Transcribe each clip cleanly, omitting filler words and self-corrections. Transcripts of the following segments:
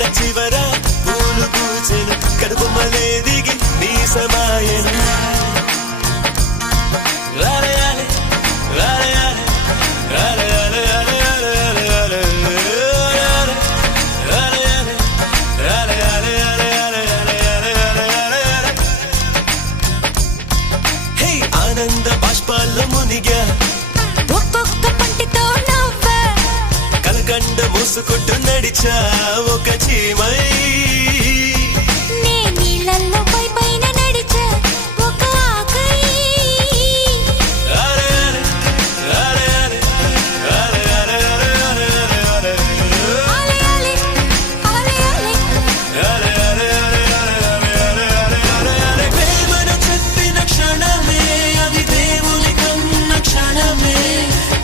వేళ్ళ చివర పూలు పూచెను కనుబొమ్మలే దిగి నీ సమాయను ఆనంద బాష్పాల్లో మునిగా ఒక్కొక్క పంటితో నవ్వా కలకండ మూసుకుంటూ నడిచా ఒక చీమై నే నీళ్ళల్లో పైన నడిచా ఒక ఆకై ప్రేమను చెప్పిన క్షణమే అది దేవుని కన్న క్షణమే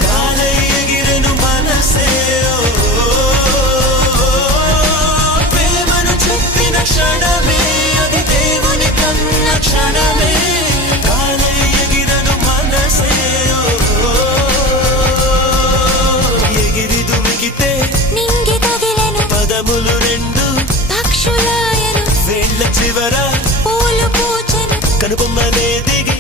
కాలై ఎగిరెను మనసే ప్రేమను చెప్పిన క్షణమే అది దేవుని కన్న క్షణమే కాలై ఎగిరెను మనసే ఎగిరి దుమికితే నింగి తగిలెను పదములు రెండు పక్షులాయను వేళ్ళ చివర పూలు పూచెను కనుబొమ్మలే దిగి